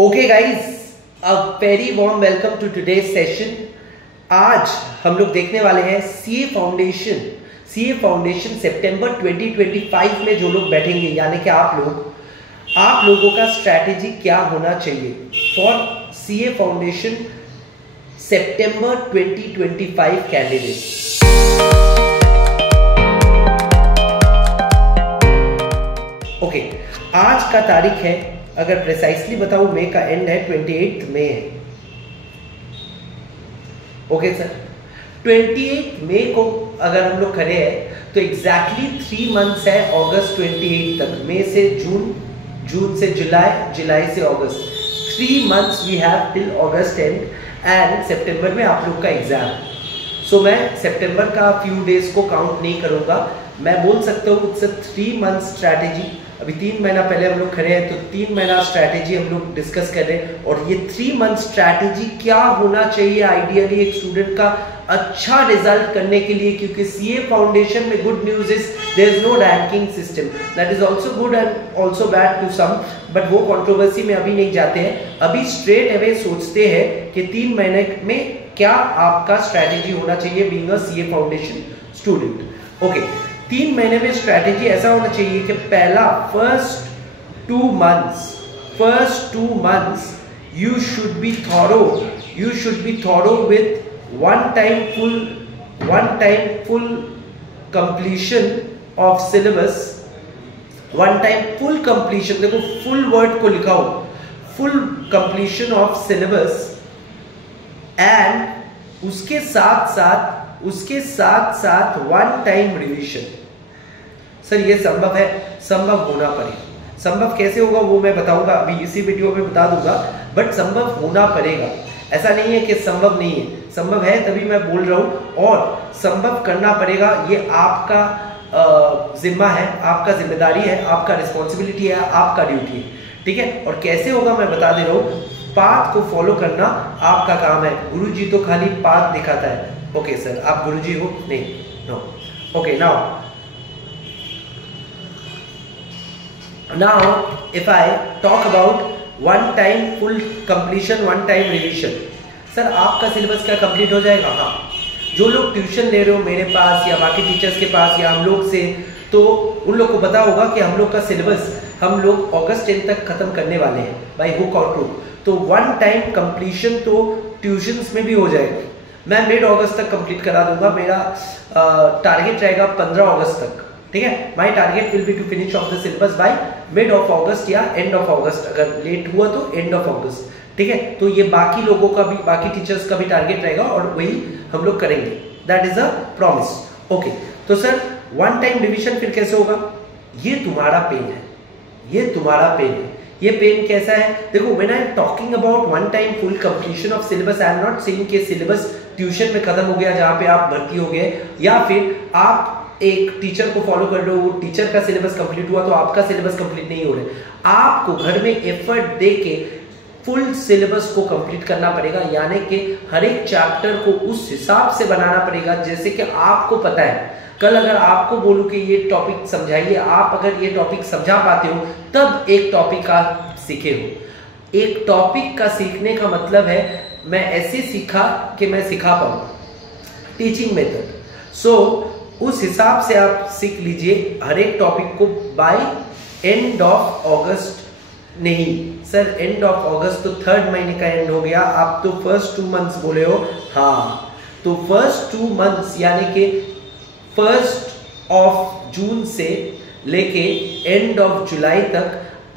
Okay guys, a very warm welcome to today's session. आज हम लोग देखने वाले हैं सीए फाउंडेशन सितंबर 2025 में जो लोग बैठेंगे, यानी कि आप लोगों का स्ट्रैटेजी क्या होना चाहिए for CA foundation September 2025 candidate. Okay, आज का तारीख है, अगर प्रिसाइसली बताऊं, मई का एंड है, 28 मई है। ओके सर, 28 मई को अगर हम लोग खड़े हैं तो एग्जैक्टली 3 मंथ्स है अगस्त 28 तक, मई से जून, जून से जुलाई, जुलाई से अगस्त, 3 months we have till August and and September में आप लोग का एग्जाम। सो मैं सितंबर का फ्यू डेज को काउंट नहीं करूंगा, मैं बोल सकता हूँ इट्स 3 मंथ स्ट्रैटेजी। अभी 3 महीना पहले हम लोग खड़े हैं तो 3 महीना स्ट्रैटेजी हम लोग डिस्कस कर रहे हैं, और ये 3 मंथ स्ट्रैटेजी क्या होना चाहिए आइडियली एक स्टूडेंट का अच्छा रिजल्ट करने के लिए, क्योंकि सीए फाउंडेशन में good news is there is no ranking system, that is also good and also bad to some, but वो कंट्रोवर्सी में अभी नहीं जाते हैं। अभी स्ट्रेट अवे सोचते हैं कि 3 महीने में क्या आपका स्ट्रैटेजी होना चाहिए being a CA foundation student. Okay, 3 महीने में स्ट्रैटेजी ऐसा होना चाहिए कि पहला first 2 months you should be thorough with one time full completion of syllabus, one time full completion, देखो full word को लिखा हो, full completion of syllabus, and उसके साथ साथ one time revision। सर ये संभव है? संभव होना पड़ेगा। संभव कैसे होगा वो मैं बताऊंगा, अभी इसी वीडियो में बता दूंगा, बट संभव होना पड़ेगा। ऐसा नहीं है कि संभव नहीं है, संभव है तभी मैं बोल रहा हूँ, और संभव करना पड़ेगा। ये आपका जिम्मा है, आपका जिम्मेदारी है, आपका रिस्पॉन्सिबिलिटी है, आपका ड्यूटी है, ठीक है। और कैसे होगा मैं बता दे रहा हूँ, पाथ को फॉलो करना आपका काम है। गुरुजी तो खाली पाथ दिखाता है। ओके सर, आप गुरुजी हो? नहीं, no. Okay, now if I talk about one time full completion, one time revision, sir आपका सिलेबस क्या कंप्लीट हो जाएगा? हाँ, जो लोग ट्यूशन ले रहे हो मेरे पास या बाकी टीचर्स के पास या हम लोग से, तो उन लोग को पता होगा कि हम लोग का सिलेबस हम लोग अगस्त 10 तक खत्म करने वाले हैं बाय हुक और क्रूक। तो वन टाइम कंप्लीशन तो ट्यूशंस में भी हो जाएगा। मैं मिड अगस्त तक कंप्लीट करा दूंगा, मेरा टारगेट रहेगा 15 अगस्त तक, ठीक है। My target will be to finish off the syllabus by mid of August या एंड ऑफ अगस्त, अगर लेट हुआ तो एंड ऑफ अगस्त, ठीक है। तो ये बाकी लोगों का भी, बाकी टीचर्स का भी टारगेट रहेगा और वही हम लोग करेंगे, that is a promise. Okay, तो सर वन टाइम रिवीजन फिर कैसे होगा? ये तुम्हारा पेन है, ये तुम्हारा पेन है। ये पेन कैसा है? देखो, when I am talking about one time full completion of syllabus, I am not saying कि सिलेबस ट्यूशन में खत्म हो गया जहां पे आप भर्ती हो गए, या फिर आप एक टीचर को फॉलो कर रहे हो, वो टीचर का सिलेबस कंप्लीट हुआ तो आपका सिलेबस कंप्लीट नहीं हो रहा। आपको घर में एफर्ट दे के फुल सिलेबस को कंप्लीट करना पड़ेगा, यानी कि हर एक चैप्टर को उस हिसाब से बनाना पड़ेगा जैसे कि आपको पता है। कल अगर आपको बोलूं कि ये टॉपिक समझाइए, आप अगर ये टॉपिक समझा पाते हो तब एक टॉपिक का सीखे हो। एक टॉपिक का सीखने का मतलब है मैं ऐसे सीखा कि मैं सिखा पाऊं, टीचिंग मेथड। सो उस हिसाब से आप सीख लीजिए हर एक टॉपिक को बाय एंड ऑफ अगस्त। नहीं सर, एंड ऑफ अगस्त तो 3rd महीने का एंड हो गया, आप तो फर्स्ट 2 मंथ्स बोले हो। हाँ, तो फर्स्ट 2 मंथ्स यानी कि 1 जून से लेके एंड ऑफ जुलाई तक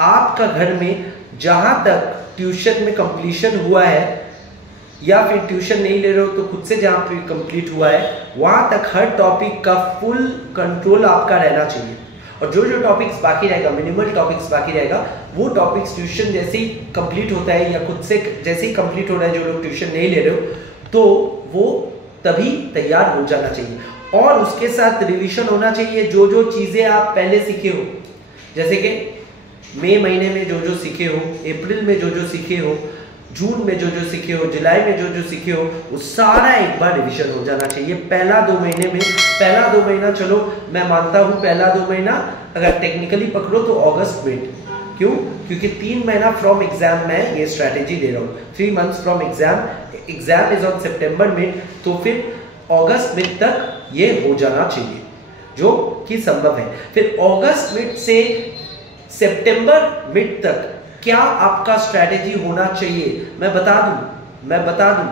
आपका घर में जहां तक ट्यूशन में कंप्लीशन हुआ है, या फिर ट्यूशन नहीं ले रहे हो तो खुद से जहां पे कंप्लीट हुआ है, वहां तक हर टॉपिक का फुल कंट्रोल आपका रहना चाहिए। और जो जो टॉपिक्स बाकी रहेगा, मिनिमल टॉपिक्स बाकी रहेगा, वो टॉपिक्स ट्यूशन जैसे ही कंप्लीट होता है या खुद से जैसे ही कंप्लीट हो रहा है, जो लोग ट्यूशन नहीं ले रहे हो, तो वो तभी तैयार हो जाना चाहिए। और उसके साथ रिवीजन होना चाहिए, जो जो चीजें आप पहले सीखे हो, जैसे कि मई महीने में जो जो सीखे हो, अप्रैल में जो जो सीखे हो, जून में जो जो सीखे हो, जुलाई में जो जो सीखे हो, वो सारा एक बार रिवीजन हो जाना चाहिए। पहला 2 महीने में, पहला 2 महीना चलो मैं मानता हूँ, पहला 2 महीना अगर टेक्निकली पकड़ो तो अगस्त मिड, क्यों? क्योंकि 3 महीना फ्रॉम एग्जाम मैं ये स्ट्रैटेजी दे रहा हूँ। 3 months from exam, exam is on सितंबर में, तो फिर अगस्त मिड तक ये हो जाना चाहिए, जो कि संभव है। फिर अगस्त मिड से सितंबर मिड तक क्या आपका स्ट्रैटेजी होना चाहिए, मैं बता दूं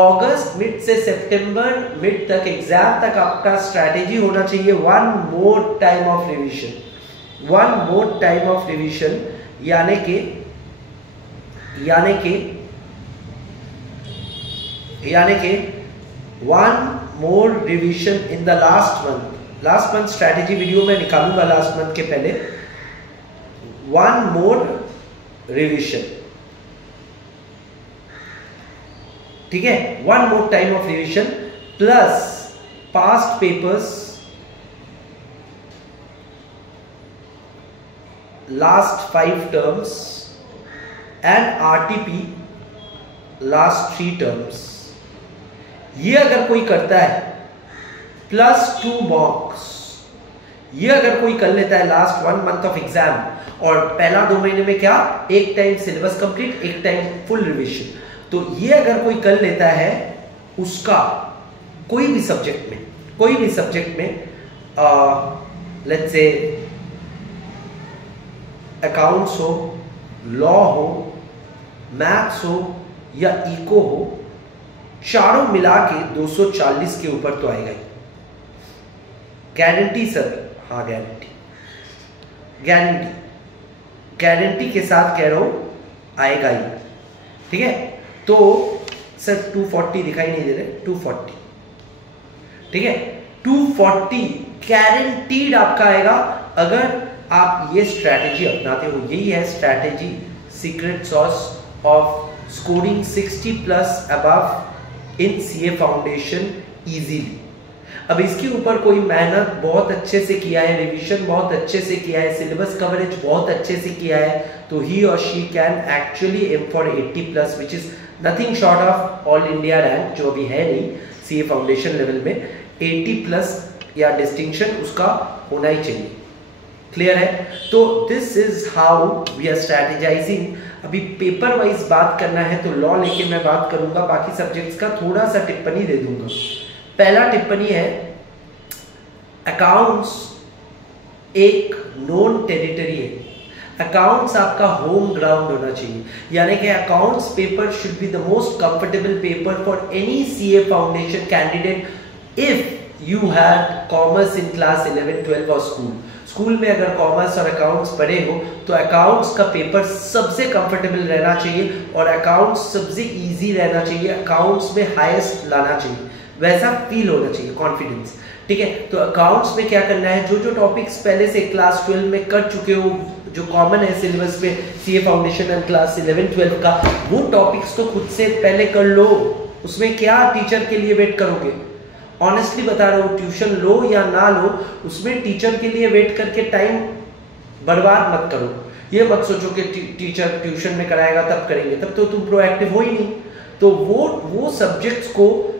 अगस्त मिड से सितंबर मिड तक एग्जाम तक आपका स्ट्रैटेजी होना चाहिए one more time of revision, यानी कि one more revision in the last month strategy video में निकालूंगा लास्ट मंथ के पहले। वन मोर रिवीजन, ठीक है, one more time of revision plus past papers, last 5 terms and RTP last 3 terms. ये अगर कोई करता है प्लस 2 मॉक्स, ये अगर कोई कर लेता है लास्ट 1 month ऑफ एग्जाम, और पहला 2 महीने में क्या, एक टाइम सिलेबस कंप्लीट, एक टाइम फुल रिवीजन, तो ये अगर कोई कर लेता है, उसका कोई भी सब्जेक्ट में लेट्स से अकाउंट्स हो, लॉ हो, मैथ्स हो या इको हो, चारों मिला के 240 के ऊपर तो आएगा ही, गारंटी सर। हाँ, गारंटी के साथ कह रहा हूं आएगा ही, ठीक है। तो सर 240 दिखाई नहीं दे रहे, 240, ठीक है, 240 गारंटीड आपका आएगा अगर आप ये स्ट्रैटेजी अपनाते हो। यही है strategy, secret sauce of scoring 60+ above in CA foundation easily. अब इसके ऊपर कोई मेहनत बहुत अच्छे से किया है, रिवीजन बहुत अच्छे से किया है, सिलेबस कवरेज बहुत अच्छे से किया है, तो ही और she can actually aim for 80+, which is nothing short of all India rank, जो अभी है नहीं सीए फाउंडेशन लेवल में। 80+ या डिस्टिंक्शन उसका होना ही चाहिए। क्लियर है? तो this is how we are strategising. अभी पेपर वाइज बात करना है तो लॉ लेके मैं बात करूंगा, बाकी सब्जेक्ट्स का थोड़ा सा टिप्पणी दे दूंगा। पहला टिप्पणी है, अकाउंट्स एक नोन टेरिटरी है। अकाउंट्स आपका होम ग्राउंड होना चाहिए, यानी कि accounts paper should be the most comfortable paper for any CA foundation candidate if you had commerce in class 11, 12 और स्कूल में अगर कॉमर्स और अकाउंट्स पढ़े हो तो अकाउंट्स का पेपर सबसे कंफर्टेबल रहना चाहिए और अकाउंट्स सबसे इजी रहना चाहिए, अकाउंट्स में हाईएस्ट लाना चाहिए, वैसा फील होना चाहिए, कॉन्फिडेंस। ठीक है, तो अकाउंट्स में क्या करना है, जो जो टॉपिक्स पहले से क्लास 12 में कर चुके हो, जो कॉमन है सिलेबस पे सीए फाउंडेशन एंड क्लास 11, 12 का, वो टॉपिक्स तो खुद से पहले कर लो। उसमें क्या टीचर के लिए वेट करोगे? ऑनेस्टली बता रहा हूँ, ट्यूशन लो या ना लो, उसमें टीचर के लिए वेट करके टाइम बर्बाद मत करो। ये मत सोचो कि टीचर ट्यूशन में कराएगा तब करेंगे, तब तो तुम प्रोएक्टिव हो ही नहीं। तो वो सब्जेक्ट्स को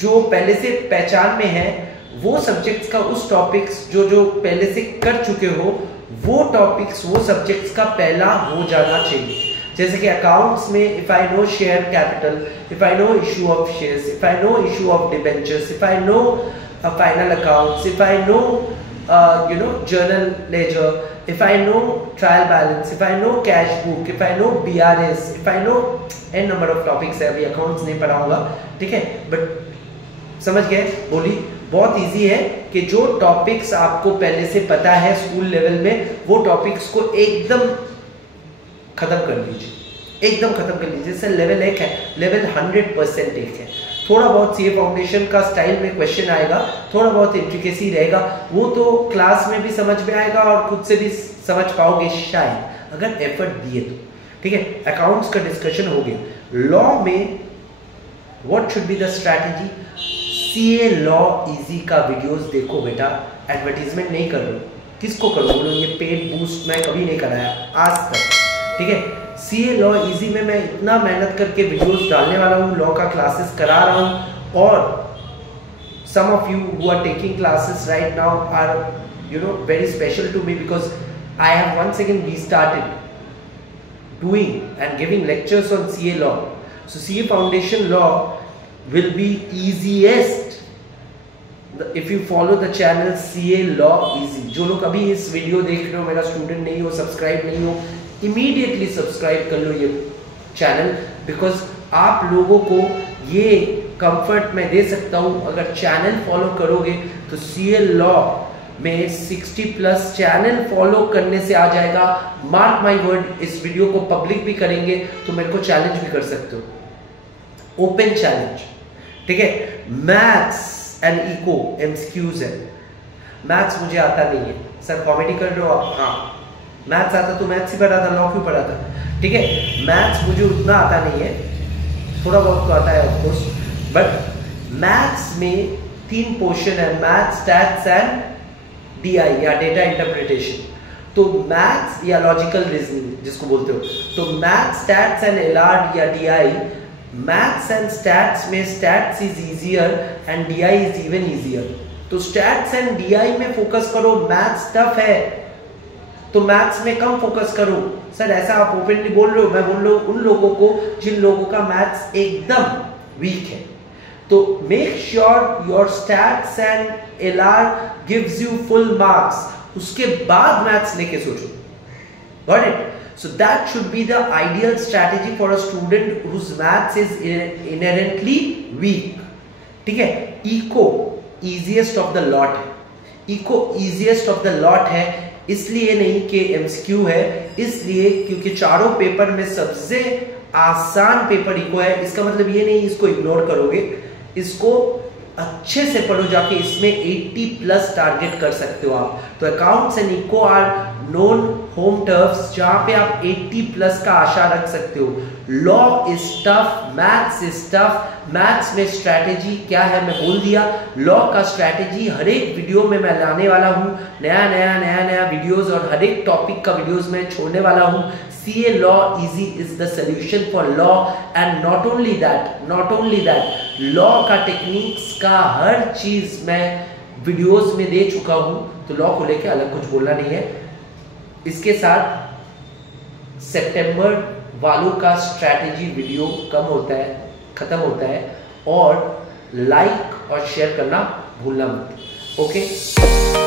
जो पहले से पहचान में है, वो सब्जेक्ट्स का उस टॉपिक्स जो पहले से कर चुके हो, वो टॉपिक्स वो सब्जेक्ट्स का पहला हो जाना चाहिए। जैसे कि अकाउंट्स में if I know share capital, if I know issue of shares, if I know issue of debentures, if I know final accounts, if I know journal ledger, if I know trial balance, if I know cash book, if I know BRS, if I know n number of topics है, अभी accounts नहीं पढ़ाऊंगा, ठीक है, but समझ गए बोली। बहुत इजी है कि जो टॉपिक्स आपको पहले से पता है स्कूल लेवल में, वो टॉपिक्स को एकदम खत्म कर लीजिए, एकदम खत्म कर लीजिए। जैसे लेवल 1 है, लेवल 100% 1 है। थोड़ा बहुत सीए फाउंडेशन का स्टाइल में क्वेश्चन आएगा, थोड़ा बहुत इंट्रिकेसी रहेगा, वो तो क्लास में भी समझ में आएगा और खुद से भी समझ पाओगे शायद, अगर एफर्ट दिए तो। ठीक है, अकाउंट्स का डिस्कशन हो गया। लॉ में what should be the strategy? CA law easy का वीडियोस देखो बेटा, एडवर्टीजमेंट नहीं कर रहा, किसको करो बोलो, ये पेड बूस्ट मैं कभी नहीं कराया आज तक। ठीक है, सीए लॉ इजी में मैं इतना मेहनत करके वीडियोस डालने वाला हूँ, लॉ का क्लासेस करा रहा हूँ, और some of you who are taking classes right now are very special to me, because I have once again restarted doing and giving lectures on CA law. So CA foundation law will be easiest if you follow the channel CA law easy. जो लोग अभी इस video देख रहे हो, मेरा student नहीं हो, सब्सक्राइब नहीं हो, इमीडिएटली सब्सक्राइब कर लो ये चैनल, बिकॉज आप लोगों को ये कंफर्ट मैं दे सकता हूँ, अगर चैनल फॉलो करोगे तो CA लॉ में 60+ चैनल फॉलो करने से आ जाएगा। मार्क माय वर्ड, इस वीडियो को पब्लिक भी करेंगे तो मेरे को चैलेंज भी कर सकते हो, ओपन चैलेंज, ठीक है। मैथ्स एंड इको MCQs है। मैथ्स मुझे आता नहीं है सर, कॉमेडी कर रहे हो आप? हाँ, मैथ्स आता तो मैथ्स ही पढ़ा था, लॉ क्यों पढ़ा था, ठीक है। मैथ्स मुझे उतना आता नहीं है, थोड़ा बहुत तो आता है ऑफ कोर्स, बट मैथ्स में 3 पोर्शन है, मैथ्स, स्टैट्स एंड DI या डेटा इंटरप्रिटेशन। तो मैथ्स या लॉजिकल रीजनिंग जिसको बोलते हो, तो मैथ्स, स्टैट्स एंड LR या DI, मैथ्स एंड स्टैट्स में stats is easier and DI is even easier. तो स्टैट्स एंड DI में फोकस करो, मैथ्स टफ है तो मैथ्स में कम फोकस करो। सर ऐसा आप ओपनली बोल रहे हो, मैं बोल रहा हूँ उन लोगों को जिन लोगों का मैथ्स एकदम वीक है। तो make sure your stats and LR gives you full marks, उसके बाद मैथ्स लेके सोचो। Got it? So that should be the ideal strategy for a student whose maths is inherently weak, ठीक है। Eco easiest of the lot है, eco easiest of the lot है, इसलिए नहीं कि MCQ है, इसलिए क्योंकि चारों पेपर में सबसे आसान पेपर इको है। इसका मतलब ये नहीं इसको इग्नोर करोगे, इसको अच्छे से पढ़ो जाके, इसमें 80+ टारगेट कर सकते हो आप। तो accounts and eco are known home turfs जहां पे आप 80+ का आशा रख सकते हो। Law is tough, maths is tough. Maths में स्ट्रैटेजी क्या है मैं बोल दिया, लॉ का स्ट्रैटेजी हर एक वीडियो में मैं लाने वाला हूँ, नया वीडियोस, और हर एक टॉपिक का वीडियोस में छोड़ने वाला हूँ। CA law easy is the solution for law, and not only that, law का टेक्निक्स का हर चीज मैं वीडियोस में दे चुका हूँ, तो लॉ को लेके अलग कुछ बोलना नहीं है। इसके साथ सितंबर वालों का स्ट्रैटेजी वीडियो खत्म होता है, और लाइक और शेयर करना भूलना मत, ओके।